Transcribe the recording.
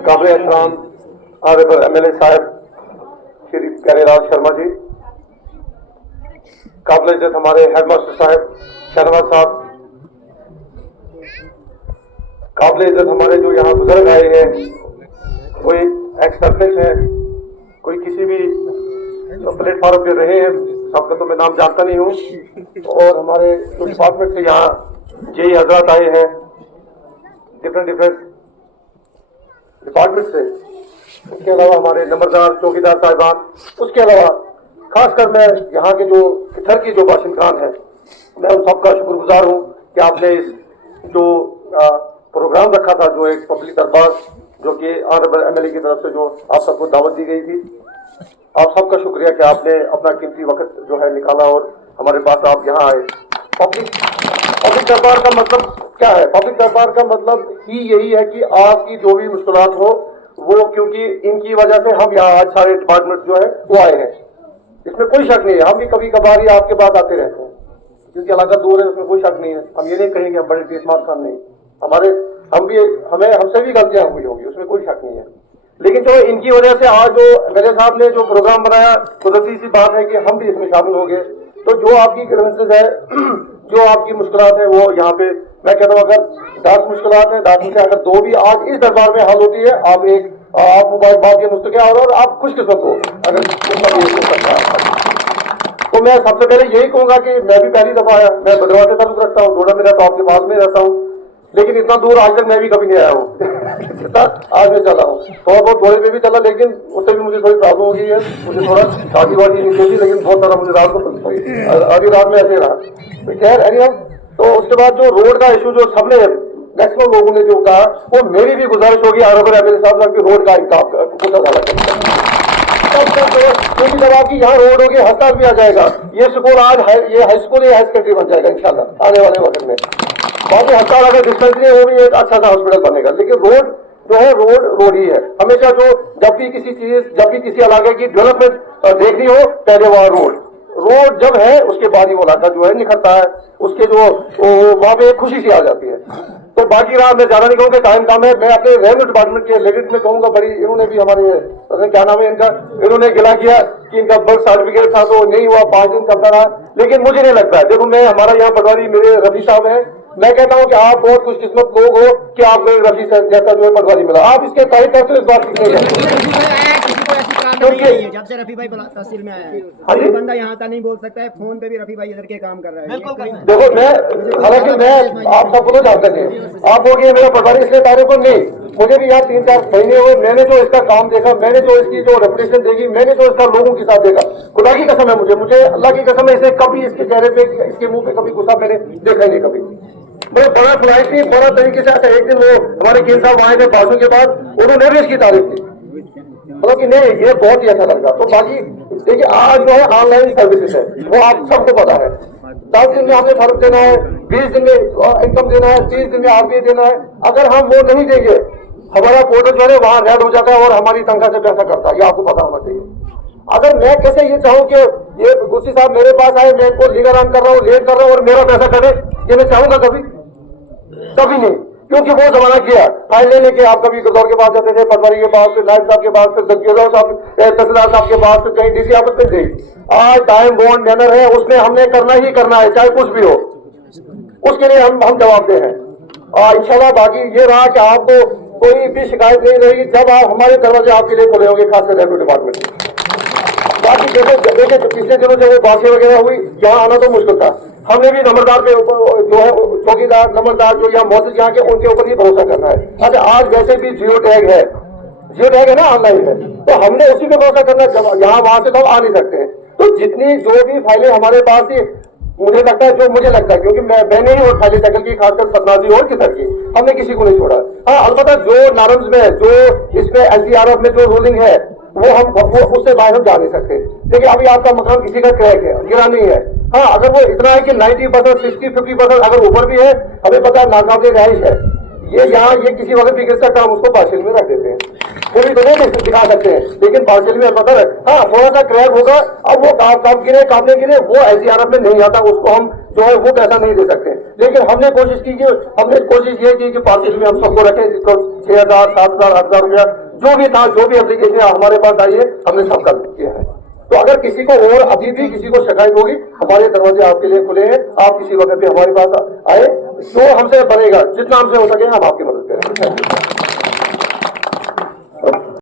काबिल एहतराम honourable MLA साहब श्री प्यारेलाल शर्मा जी, काबिल इज्जत हमारे हेडमास्टर साहब शहनवाज साहब, काबिल इज्जत हमारे जो यहाँ बुजुर्ग आए हैं, कोई एक्स सरपंच है, कोई किसी भी प्लेटफॉर्म पे रहे हैं, सबका तो मैं नाम जानता नहीं हूँ, और हमारे जो डिपार्टमेंट से यहाँ जेई हजरात आए हैं डिफरेंट डिपार्टमेंट से, उसके अलावा हमारे नंबरदार चौकीदार साहिबान, उसके अलावा खासकर मैं यहाँ के जो इधर की जो बाशिंदगान है, मैं उन सबका शुक्रगुजार हूँ कि आपने इस जो प्रोग्राम रखा था, जो एक पब्लिक दरबार जो कि ऑनरेबल एमएलए की तरफ से जो आप सबको दावत दी गई थी, आप सबका शुक्रिया कि आपने अपना कीमती वक्त जो है निकाला और हमारे पास आप यहाँ आए। पब्लिक दरबार का मतलब क्या है? पब्लिक दरबार का मतलब ही यही है कि आपकी जो भी मुश्किलात हो वो, क्योंकि इनकी वजह से हम यहाँ आज सारे डिपार्टमेंट जो है वो आए हैं, इसमें कोई शक नहीं है। हम भी कभी कभार ही आपके पास आते रहते हैं, क्योंकि इलाका दूर है, उसमें कोई शक नहीं है। हम ये नहीं कहेंगे हम बड़े बेशुमार खान नहीं, हमसे भी गलतियां हुई होगी, उसमें कोई शक नहीं है। लेकिन जो इनकी वजह से आज जो मेरे साहब ने जो प्रोग्राम बनाया, कुदरती सी बात है कि हम भी इसमें शामिल हो गए। तो जो आपकी ग्रीवेंसेस है, जो आपकी मुश्किलात है, वो यहाँ पे मैं कहता हूँ अगर 10 मुश्किलात है, 10 में से अगर 2 भी आज इस दरबार में हल होती है, आप मुबारकबाद के मुस्तक और आप खुशकिस्मत हो अगर तो मैं सबसे पहले यही कहूंगा कि मैं भी पहली दफा आया, मैं बदरवा से ताल्लुक रखता हूँ, डोडा मेरा तो आपके पास में रहता हूँ, लेकिन इतना दूर आज तक मैं भी कभी नहीं आया हूँ। आज मैं चला हूँ, थोड़ा बहुत घोड़े पे भी चला, लेकिन उससे भी मुझे थोड़ी प्रॉब्लम हो गई है, मुझे थोड़ा शादी वादी नहीं थी, लेकिन बहुत सारा मुझे रात को आधी रात में ऐसे रहा। तो खैर तो उसके बाद जो रोड का इशू जो सबने मैक्सिमम लोगों ने जो कहा, वो मेरी भी गुजारिश होगी ऑनरेबल एमएलए साहब की रोड का क्योंकि जब आपकी यहाँ रोड होगी, अस्पताल भी आ जाएगा, ये स्कूल आज ये हाई स्कूल या हाई सेकेंडरी बन जाएगा इंशाल्लाह आने वाले वक्त में। बाकी अस्पताल अगर डिस्पेंसरी है वो भी एक अच्छा सा हॉस्पिटल बनेगा, लेकिन रोड जो है रोड ही है। हमेशा जो जब भी किसी इलाके की डेवलपमेंट देखनी हो, पहले वहाँ रोड जब है उसके बाद ही वो इलाका जो है निखरता है, उसके जो वहाँ पे खुशी सी आ जाती है। तो बाकी रहा, मैं ज्यादा नहीं कहूँगा, टाइम कम है। मैं अपने रेवेन्यू डिपार्टमेंट के लेटेस्ट में कहूँगा, बड़ी इन्होंने भी हमारे क्या नाम है इनका, इन्होंने गिला किया कि इनका बर्थ सर्टिफिकेट था तो नहीं हुआ, 5 दिन चलता रहा, लेकिन मुझे नहीं लगता है। देखो मैं हमारा यहाँ पटवारी मेरे रफी साहब है, मैं कहता हूँ कि आप बहुत खुशकिस्मत लोग हो कि आप मेरे रफी जैसा जो है पटवारी मिला। आप इसके तारीफ करते हो, इस बात की जब से रफी भाई तहसील में आया है, बंदा यहाँ था नहीं बोल सकता है, फोन पे भी रफी भाई इधर के काम कर रहा है। देखो हालांकि मैं आप सबको तो जानते थे, आप हो गए मेरा पटवारी, इसलिए तारीफ को नहीं, मुझे भी यहाँ 3-4 महीने हुए, मैंने जो इसका काम देखा, मैंने जो इसकी जो रेपुटेशन देखी, मैंने जो इसका लोगों के साथ देखा, खुदा की कसम है, मुझे अल्लाह की कसम है, इसे कभी इसके चेहरे पे, इसके मुंह पे कभी गुस्सा मैंने देखा ही नहीं कभी। बड़ा फ्लाइटली बड़ा तरीके से आता। एक दिन वो हमारे केंद्र साहब आए थे भाषण के बाद, उन्होंने भी इसकी तारीफ की, मतलब कि नहीं ये बहुत ही अच्छा लगा। तो बाकी देखिए आज जो है ऑनलाइन सर्विसेज है, वो आप सबको पता है, 10 दिन में हमें फर्क देना है, 20 दिन में इनकम देना है, 30 दिन में आरपीए देना है। अगर हम वो नहीं देंगे, हमारा पोर्टल जो है वहां रेड हो जाता है और हमारी तनख्वाह से पैसा करता है, ये आपको पता होना चाहिए। अगर मैं कैसे ये चाहूँ कि ये गुस्सी साहब मेरे पास आए, मैं इनको लीगल रन कर रहा हूँ, लेट कर रहा हूँ और मेरा पैसा करे, ये मैं चाहूंगा कभी नहीं, क्योंकि वो जमाना गया। फाइल लेने के आप कभी गदौर के पास जाते थे, पटवारी के पास, फिर नायब साहब के पास, फिर तहसीलदार साहब के पास, फिर कहीं डीसी ऑफिस में गई। आज टाइम बॉन्ड बैनर है, उसमें हमने करना ही करना है, चाहे कुछ भी हो, उसके लिए हम जवाबदेह हैं। और इंशाल्लाह बाकी ये रहा कि आपको कोई भी शिकायत नहीं रहेगी जब आप हमारे दरवाजे आपके लिए खुले होंगे, खासकर रेवेन्यू डिपार्टमेंट में। बाकी देखिए पिछले दिनों जब वो बारिशें वगैरह हुई, यहाँ आना तो मुश्किल था, हमने भी नंबरदार पे जो है चौकीदार नंबरदार जो यहाँ मौजूद यहाँ के उनके ऊपर ही भरोसा करना है। अच्छा आज वैसे भी जियो टैग है ना, ऑनलाइन है, तो हमने उसी पे भरोसा करना है, यहाँ वहां से तो आ नहीं सकते हैं। तो जितनी जो भी फाइलें हमारे पास ही मुझे लगता है क्योंकि मैंने ही और फाइलें टैकल की, खासकर सतनाजी और किधर की, हमने किसी को नहीं छोड़ा। हाँ अलबत्ता जो नारंज में जो इसमें SDRF में जो रूलिंग है वो उससे बाहर हम जा नहीं सकते। देखिए अभी आपका मकान किसी का क्रैक है, गिरा नहीं है, हाँ अगर वो इतना है कि 90%, 60-50% अगर ऊपर भी है, हमें पता है नाकाबिल रहाइश है, ये किसी वक्त भी गिर सकता, हम उसको पार्शियल में रख देते हैं, पूरी तो नहीं दिखा सकते हैं, लेकिन पार्शियल में पता है हाँ थोड़ा सा क्रैक होगा। अब वो कब गिरे कब नहीं गिरे वो SDRF में नहीं आता, उसको हम जो है वो पैसा नहीं दे सकते। लेकिन हमने कोशिश की ये की कि पार्टी में हम सबको रखें, जिसको 6,000, 7,000, 8,000 रुपया जो भी था, जो भी एप्लीकेशन हमारे पास आई है, हमने सब कर किया है। तो अगर किसी को और अभी भी किसी को शिकायत होगी, हमारे दरवाजे आपके लिए खुले हैं। आप किसी वक्त भी हमारे पास आए, जो हमसे बनेगा, जितना हमसे हो सके हम आपकी मदद करेंगे।